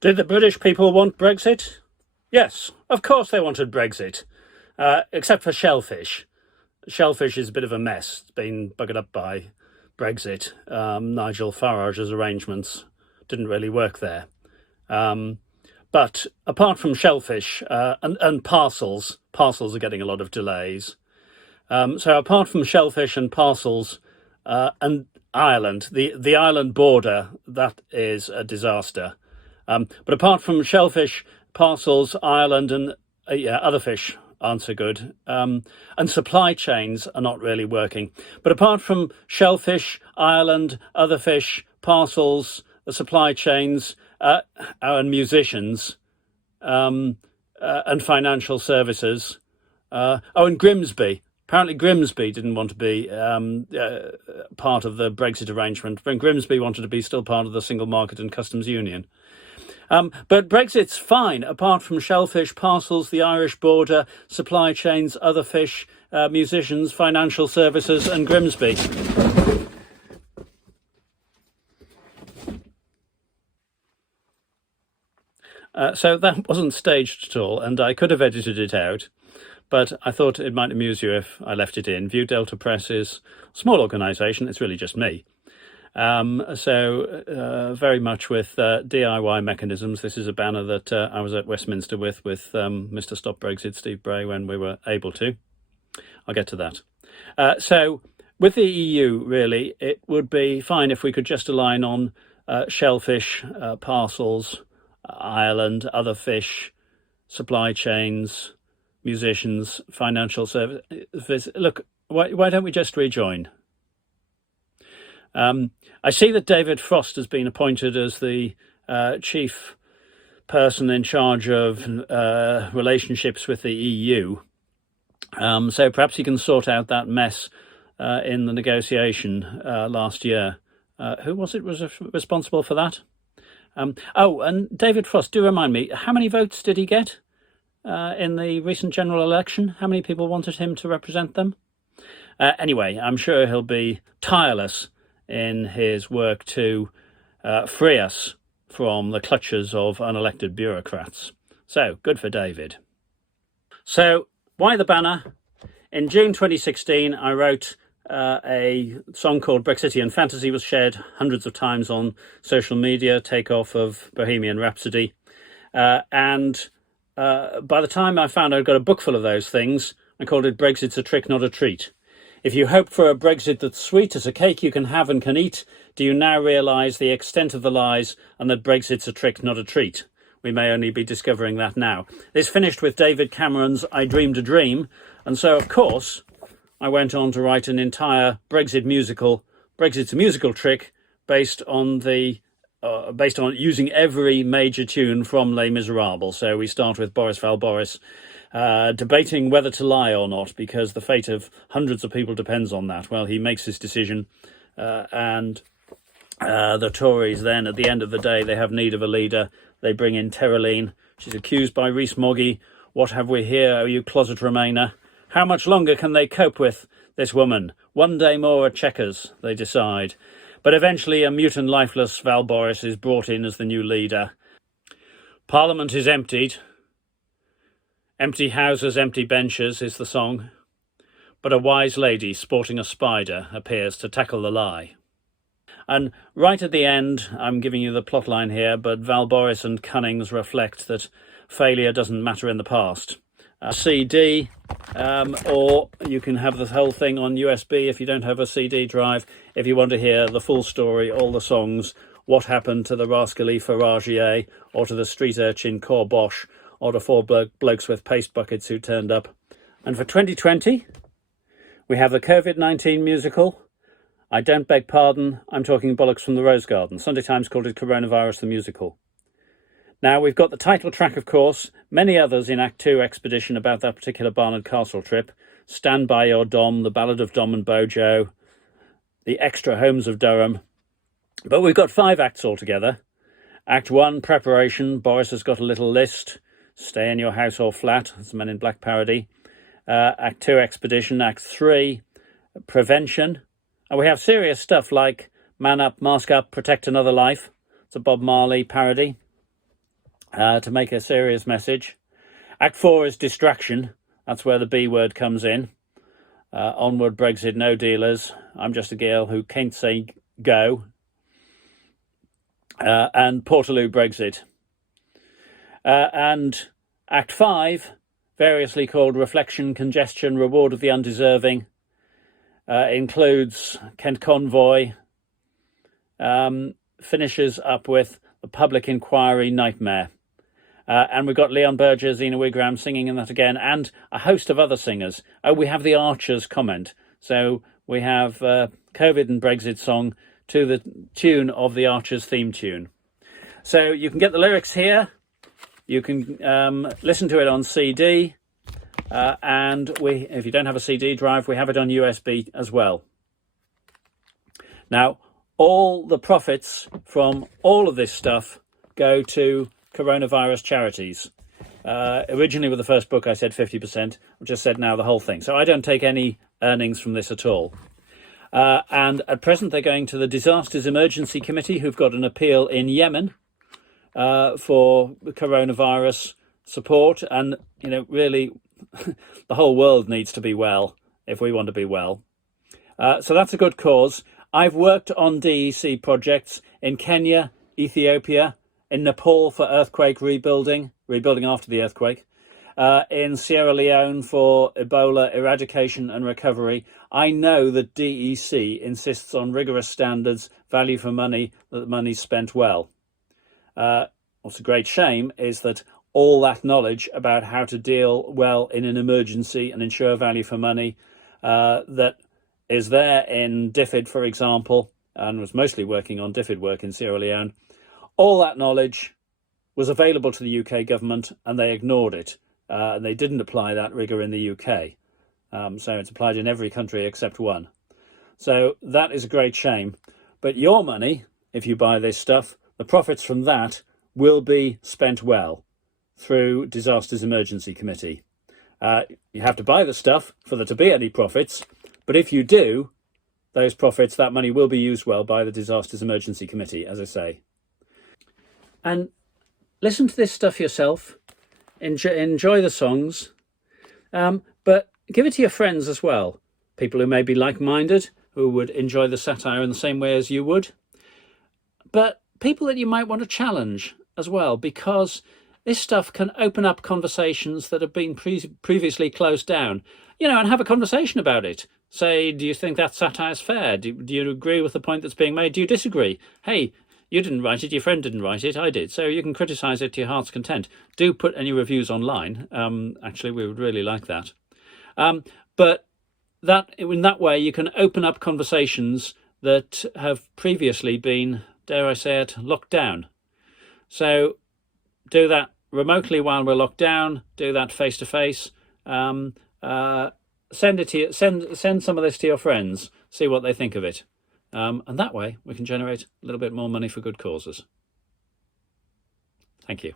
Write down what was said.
Did the British people want Brexit? Yes, of course they wanted Brexit, except for shellfish. Shellfish is a bit of a mess. It's been buggered up by Brexit. Nigel Farage's arrangements didn't really work there. But apart from shellfish and parcels are getting a lot of delays. So apart from shellfish and parcels and Ireland, the Ireland border, that is a disaster. But apart from shellfish, parcels, Ireland and other fish aren't so good. And supply chains are not really working. But apart from shellfish, Ireland, other fish, parcels, the supply chains, and musicians, and financial services. And Grimsby. Apparently Grimsby didn't want to be part of the Brexit arrangement, but Grimsby wanted to be still part of the single market and customs union. But Brexit's fine, apart from shellfish, parcels, the Irish border, supply chains, other fish, musicians, financial services and Grimsby. So that wasn't staged at all, and I could have edited it out, but I thought it might amuse you if I left it in. View Delta Press is a small organisation, it's really just me. So very much with DIY mechanisms. This is a banner that I was at Westminster with Mr. Stop Brexit, Steve Bray, when we were able to. I'll get to that. So with the EU, really, it would be fine if we could just align on shellfish, parcels, Ireland, other fish, supply chains, musicians, financial services. Look, why don't we just rejoin? I see that David Frost has been appointed as the chief person in charge of relationships with the EU. So perhaps he can sort out that mess in the negotiation last year. Who was responsible for that? And David Frost, do remind me, how many votes did he get in the recent general election? How many people wanted him to represent them? Anyway, I'm sure he'll be tireless in his work to free us from the clutches of unelected bureaucrats. So, good for David. So, why the banner? In June 2016, I wrote a song called Brexitian Fantasy, was shared hundreds of times on social media, takeoff of Bohemian Rhapsody. And by the time I found I'd got a book full of those things, I called it Brexit's a Trick, Not a Treat. If you hope for a Brexit that's sweet as a cake you can have and can eat, do you now realise the extent of the lies and that Brexit's a trick, not a treat? We may only be discovering that now. This finished with David Cameron's I Dreamed a Dream, and so, of course, I went on to write an entire Brexit musical, Brexit's a musical trick, based on using every major tune from Les Miserables. So we start with Boris Valboris debating whether to lie or not, because the fate of hundreds of people depends on that. Well, he makes his decision, and the Tories then, at the end of the day, they have need of a leader. They bring in Terraline. She's accused by Rees-Mogg. What have we here, oh you closet Remainer? How much longer can they cope with this woman? One day more at Chequers, they decide. But eventually a mute and lifeless Val Boris is brought in as the new leader. Parliament is emptied. Empty houses, empty benches is the song. But a wise lady sporting a spider appears to tackle the lie. And right at the end, I'm giving you the plot line here, but Val Boris and Cunnings reflect that failure doesn't matter in the past. CD, or you can have the whole thing on USB if you don't have a CD drive, if you want to hear the full story, all the songs, what happened to the rascally Faragier, or to the street urchin Corbosh, or to four blokes with paste buckets who turned up. And for 2020, we have the COVID-19 musical. I don't beg pardon, I'm talking bollocks from the Rose Garden. Sunday Times called it Coronavirus the Musical. Now, we've got the title track, of course, many others in Act 2 Expedition about that particular Barnard Castle trip. Stand By Your Dom, The Ballad of Dom and Bojo, The Extra Homes of Durham. But we've got 5 acts altogether. Act 1, Preparation. Boris has got a little list. Stay in your house or flat. That's a Men in Black parody. Act 2, Expedition. Act 3, Prevention. And we have serious stuff like Man Up, Mask Up, Protect Another Life. It's a Bob Marley parody. to make a serious message. Act 4 is distraction. That's where the B word comes in. Onward Brexit, no dealers. I'm just a girl who can't say go. And Portaloo Brexit. And Act 5, variously called Reflection, Congestion, Reward of the Undeserving, includes Kent Convoy, finishes up with the Public Inquiry Nightmare. And we've got Leon Berger, Zena Wigram singing in that again, and a host of other singers. Oh, we have the Archers comment. So we have COVID and Brexit song to the tune of the Archers theme tune. So you can get the lyrics here. You can listen to it on CD. And if you don't have a CD drive, we have it on USB as well. Now, all the profits from all of this stuff go to coronavirus charities. Originally with the first book I said 50%, I've just said now the whole thing. So I don't take any earnings from this at all. And at present they're going to the Disasters Emergency Committee, who've got an appeal in Yemen for coronavirus support. And, you know, really the whole world needs to be well if we want to be well. So that's a good cause. I've worked on DEC projects in Kenya, Ethiopia, in Nepal for earthquake rebuilding after the earthquake, in Sierra Leone for Ebola eradication and recovery. I know that DEC insists on rigorous standards, value for money, that the money's spent well. What's a great shame is that all that knowledge about how to deal well in an emergency and ensure value for money that is there in DFID, for example, and was mostly working on DFID work in Sierra Leone, all that knowledge was available to the UK government and they ignored it. And they didn't apply that rigour in the UK. So it's applied in every country except one. So that is a great shame. But your money, if you buy this stuff, the profits from that will be spent well through Disasters Emergency Committee. You have to buy the stuff for there to be any profits. But if you do, those profits, that money will be used well by the Disasters Emergency Committee, as I say. And listen to this stuff yourself. Enjoy the songs. But give it to your friends as well. People who may be like-minded, who would enjoy the satire in the same way as you would. But people that you might want to challenge as well, because this stuff can open up conversations that have been previously closed down, you know, and have a conversation about it. Say, do you think that satire is fair? Do you agree with the point that's being made? Do you disagree? Hey, you didn't write it, your friend didn't write it, I did. So you can criticise it to your heart's content. Do put any reviews online. Actually, we would really like that. But that in that way, you can open up conversations that have previously been, dare I say it, locked down. So do that remotely while we're locked down. Do that face to face. Send some of this to your friends. See what they think of it. And that way we can generate a little bit more money for good causes. Thank you.